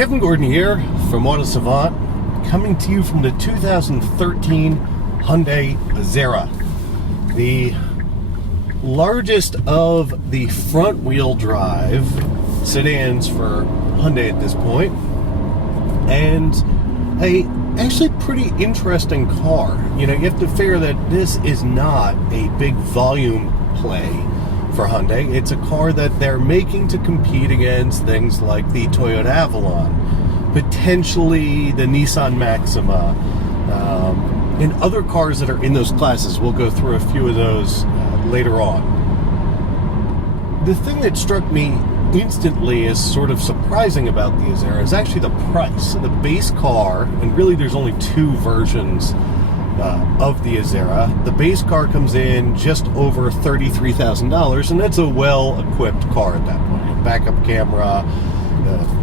Kevin Gordon here from Autosavant, coming to you from the 2013 Hyundai Azera, the largest of the front-wheel drive sedans for Hyundai at this point, and a actually pretty interesting car. You know, you have to figure that this is not a big volume play for Hyundai. It's a car that they're making to compete against things like the Toyota Avalon, potentially the Nissan Maxima, and other cars that are in those classes. We'll go through a few of those later on. The thing that struck me instantly as sort of surprising about the Azera is actually the price. The base car, and really there's only two versions of the Azera. The base car comes in just over $33,000, and that's a well-equipped car at that point. Backup camera,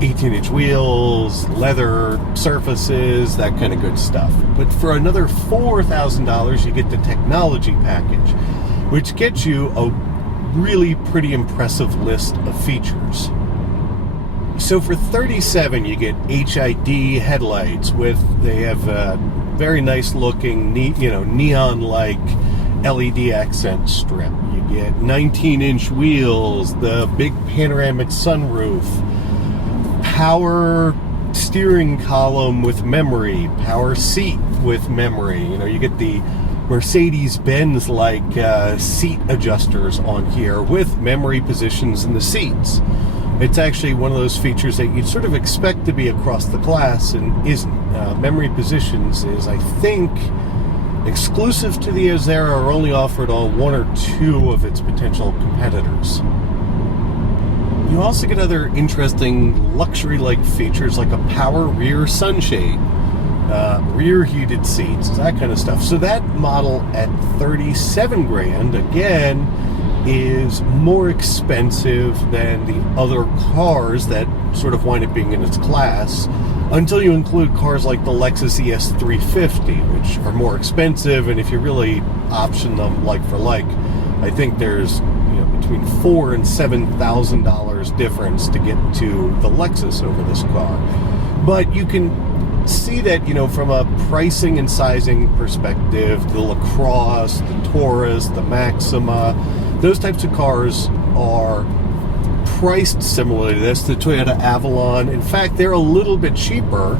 18-inch wheels, leather surfaces, that kind of good stuff. But for another $4,000, you get the technology package, which gets you a really pretty impressive list of features. So for $37,000, you get HID headlights they have very nice looking, neon-like LED accent strip. You get 19-inch wheels, the big panoramic sunroof, power steering column with memory, power seat with memory. You get the Mercedes-Benz like seat adjusters on here with memory positions in the seats. It's actually one of those features that you'd sort of expect to be across the class and isn't. Memory positions is, I think, exclusive to the Azera, or only offered on one or two of its potential competitors. You also get other interesting luxury-like features like a power rear sunshade, rear heated seats, that kind of stuff. So that model at $37,000, again, is more expensive than the other cars that sort of wind up being in its class, until you include cars like the Lexus ES350, which are more expensive, and if you really option them like for like, I think there's between $4,000 and $7,000 difference to get to the Lexus over this car. But you can see that, from a pricing and sizing perspective, the LaCrosse, the Taurus, the Maxima, those types of cars are priced similarly to this. The Toyota Avalon, in fact, they're a little bit cheaper,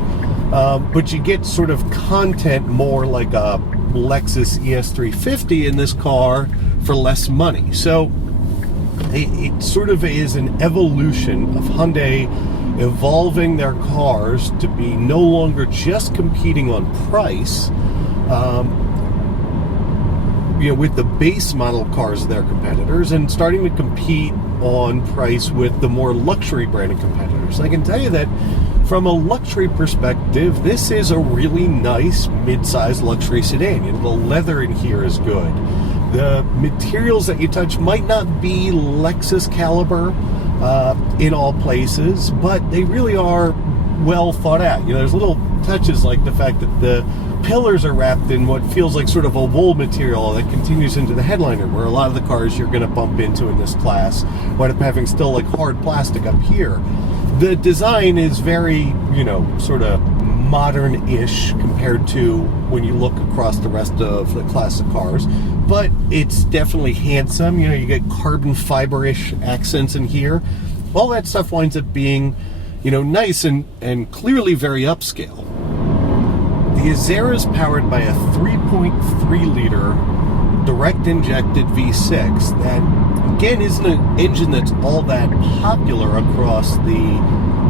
but you get sort of content more like a Lexus ES350 in this car for less money. So it sort of is an evolution of Hyundai evolving their cars to be no longer just competing on price, with the base model cars of their competitors, and starting to compete on price with the more luxury branded competitors. I can tell you that from a luxury perspective, this is a really nice mid-size luxury sedan. The leather in here is good. The materials that you touch might not be Lexus caliber in all places, but they really are well thought out. There's little touches like the fact that the pillars are wrapped in what feels like sort of a wool material that continues into the headliner, where a lot of the cars you're going to bump into in this class wind up having still like hard plastic up here. The design is very, sort of modern-ish compared to when you look across the rest of the class of cars, but it's definitely handsome. You get carbon fiber-ish accents in here. All that stuff winds up being, nice and clearly very upscale. The Azera is powered by a 3.3-liter direct-injected V6 that, again, isn't an engine that's all that popular across the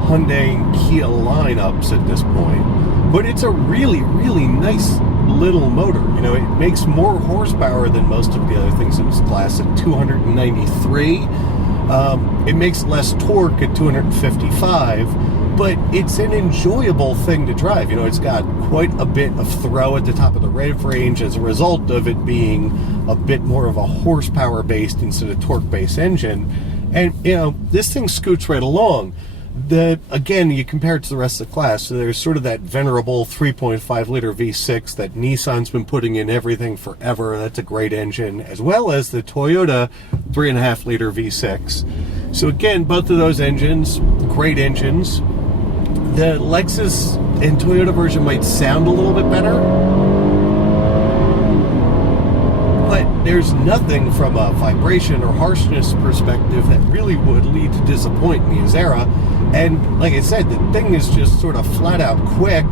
Hyundai and Kia lineups at this point. But it's a really, really nice little motor. It makes more horsepower than most of the other things in this class at 293. It makes less torque at 255, but it's an enjoyable thing to drive. It's got quite a bit of throw at the top of the rev range as a result of it being a bit more of a horsepower-based instead of torque-based engine. And, this thing scoots right along. Again, you compare it to the rest of the class, so there's sort of that venerable 3.5-liter V6 that Nissan's been putting in everything forever. That's a great engine, as well as the Toyota 3.5-liter V6. So again, both of those engines, great engines. The Lexus and Toyota version might sound a little bit better, but there's nothing from a vibration or harshness perspective that really would lead to disappoint in the Azera. And like I said, the thing is just sort of flat out quick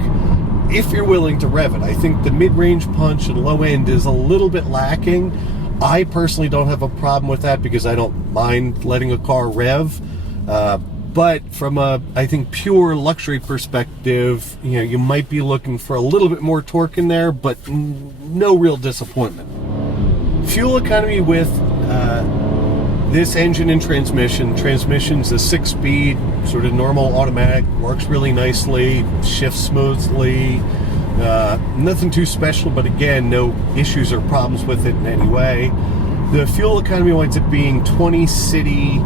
if you're willing to rev it. I think the mid-range punch and low end is a little bit lacking. I personally don't have a problem with that because I don't mind letting a car rev. But from a, I think, pure luxury perspective, you know, you might be looking for a little bit more torque in there, but no real disappointment. Fuel economy with this engine and transmission. Transmission's a 6-speed, sort of normal automatic, works really nicely, shifts smoothly. Nothing too special, but again, no issues or problems with it in any way. The fuel economy winds up being 20 city,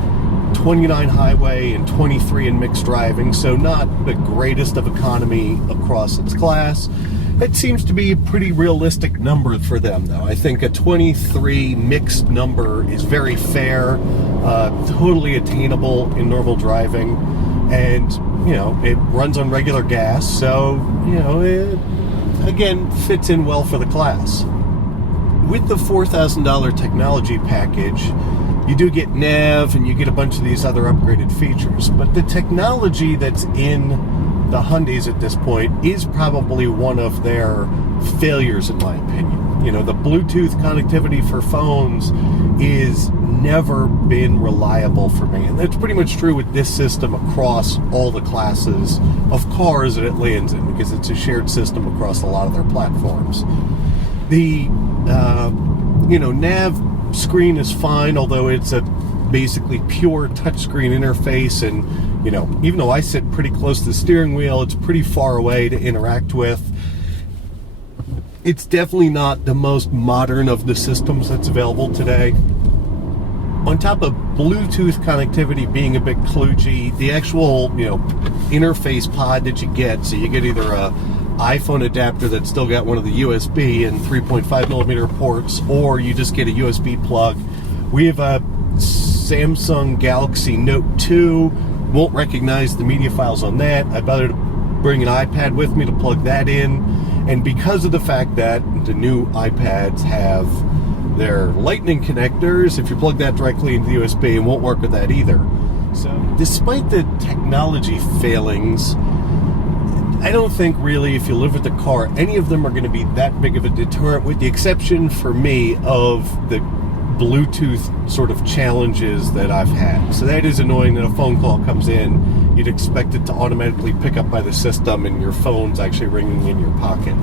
29 highway, and 23 in mixed driving, so not the greatest of economy across its class. It seems to be a pretty realistic number for them, though. I think a 23 mixed number is very fair, totally attainable in normal driving, and, you know, it runs on regular gas, so, you know, it, again, fits in well for the class. With the $4,000 technology package, you do get nav and you get a bunch of these other upgraded features, but the technology that's in the Hyundais at this point is probably one of their failures, in my opinion. You know, the Bluetooth connectivity for phones is never been reliable for me, and that's pretty much true with this system across all the classes of cars that it lands in, because it's a shared system across a lot of their platforms. The nav screen is fine, although it's a basically pure touchscreen interface, and, you know, even though I sit pretty close to the steering wheel, it's pretty far away to interact with. It's definitely not the most modern of the systems that's available today. On top of Bluetooth connectivity being a bit kludgy, the actual, you know, interface pod that you get, so you get either a iPhone adapter that's still got one of the USB and 3.5 millimeter ports, or you just get a USB plug. We have a Samsung Galaxy Note 2, won't recognize the media files on that. I better bring an iPad with me to plug that in, and because of the fact that the new iPads have their Lightning connectors, if you plug that directly into the USB, it won't work with that either. So despite the technology failings, I don't think really, if you live with the car, any of them are going to be that big of a deterrent, with the exception for me of the Bluetooth sort of challenges that I've had. So that is annoying that a phone call comes in, you'd expect it to automatically pick up by the system and your phone's actually ringing in your pocket.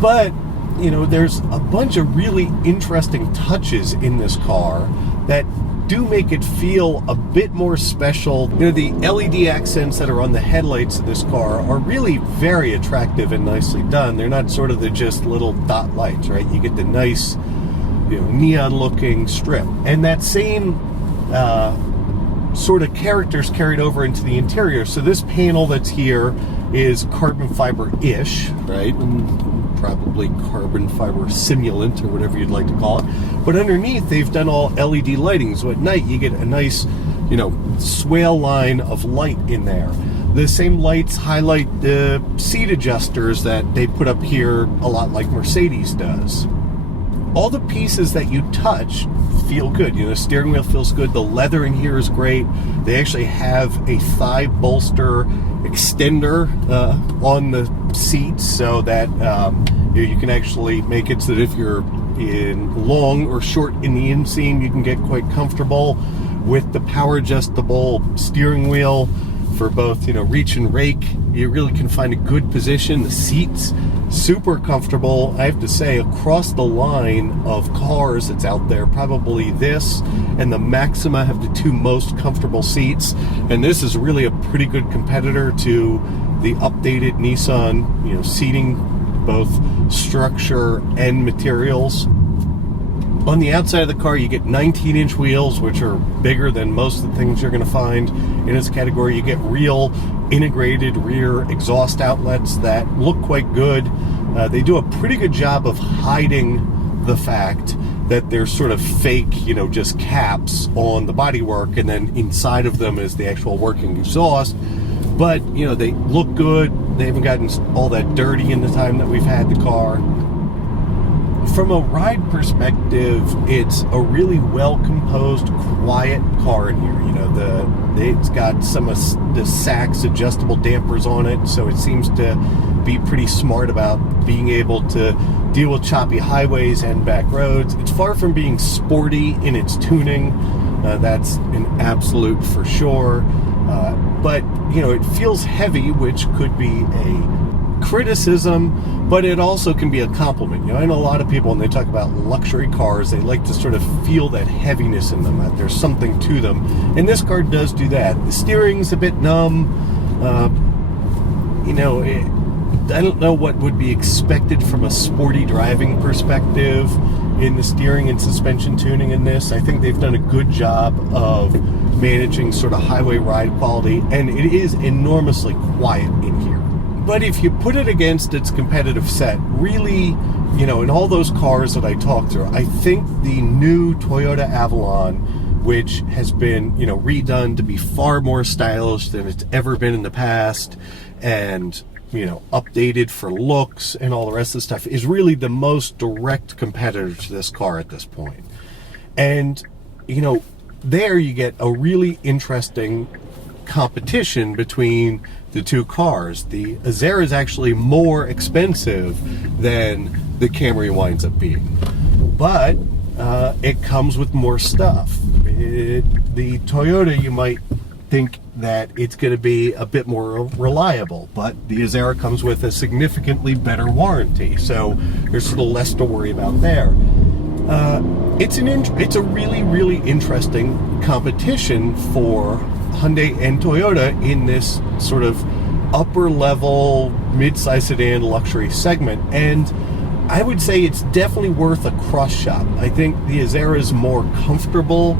But, you know, there's a bunch of really interesting touches in this car that do make it feel a bit more special. You know, the LED accents that are on the headlights of this car are really very attractive and nicely done. They're not sort of the just little dot lights, right? You get the nice, you know, neon looking strip, and that same sort of characters carried over into the interior. So this panel that's here is carbon fiber-ish, right? And probably carbon fiber simulant or whatever you'd like to call it. But underneath, they've done all LED lighting, so at night you get a nice, you know, swale line of light in there. The same lights highlight the seat adjusters that they put up here a lot like Mercedes does. All the pieces that you touch feel good. You know, the steering wheel feels good. The leather in here is great. They actually have a thigh bolster extender on the seats, so that you can actually make it so that if you're in long or short in the inseam, you can get quite comfortable with the power adjustable steering wheel for both, you know, reach and rake. You really can find a good position. The seats super comfortable. I have to say, across the line of cars that's out there, probably this and the Maxima have the two most comfortable seats, and this is really a pretty good competitor to the updated Nissan, you know, seating, both structure and materials. On the outside of the car, you get 19-inch wheels, which are bigger than most of the things you're going to find in this category. You get real integrated rear exhaust outlets that look quite good. They do a pretty good job of hiding the fact that they're sort of fake, you know, just caps on the bodywork, and then inside of them is the actual working exhaust. but you know, they look good. They haven't gotten all that dirty in the time that we've had the car. From a ride perspective, it's a really well-composed, quiet car in here. You know, it's got some of the Sachs adjustable dampers on it, so it seems to be pretty smart about being able to deal with choppy highways and back roads. It's far from being sporty in its tuning. That's an absolute for sure. But, you know, it feels heavy, which could be a criticism, but it also can be a compliment. You know, I know a lot of people, when they talk about luxury cars, they like to sort of feel that heaviness in them, that there's something to them, and this car does do that. The steering's a bit numb. You know, I don't know what would be expected from a sporty driving perspective in the steering and suspension tuning in this. I think they've done a good job of managing sort of highway ride quality, and it is enormously quiet in here. But if you put it against its competitive set, really, you know, in all those cars that I talked through, I think the new Toyota Avalon, which has been, you know, redone to be far more stylish than it's ever been in the past, and, you know, updated for looks and all the rest of the stuff, is really the most direct competitor to this car at this point. And, you know, there you get a really interesting competition between the two cars. The Azera is actually more expensive than the Camry winds up being, but it comes with more stuff. The Toyota, you might think that it's going to be a bit more reliable, but the Azera comes with a significantly better warranty, so there's sort of less to worry about there. It's a really, really interesting competition for Hyundai and Toyota in this sort of upper level mid-size sedan luxury segment, and I would say it's definitely worth a cross shop. I think the Azera is more comfortable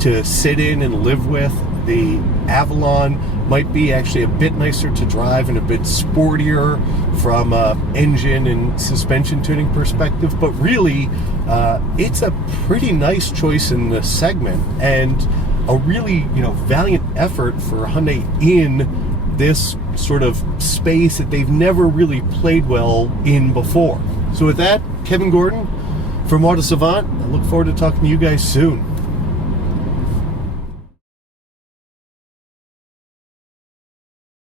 to sit in and live with. The Avalon might be actually a bit nicer to drive and a bit sportier from engine and suspension tuning perspective, but really it's a pretty nice choice in the segment, and a really, you know, valiant effort for Hyundai in this sort of space that they've never really played well in before. So with that, Kevin Gordon from Autosavant, I look forward to talking to you guys soon.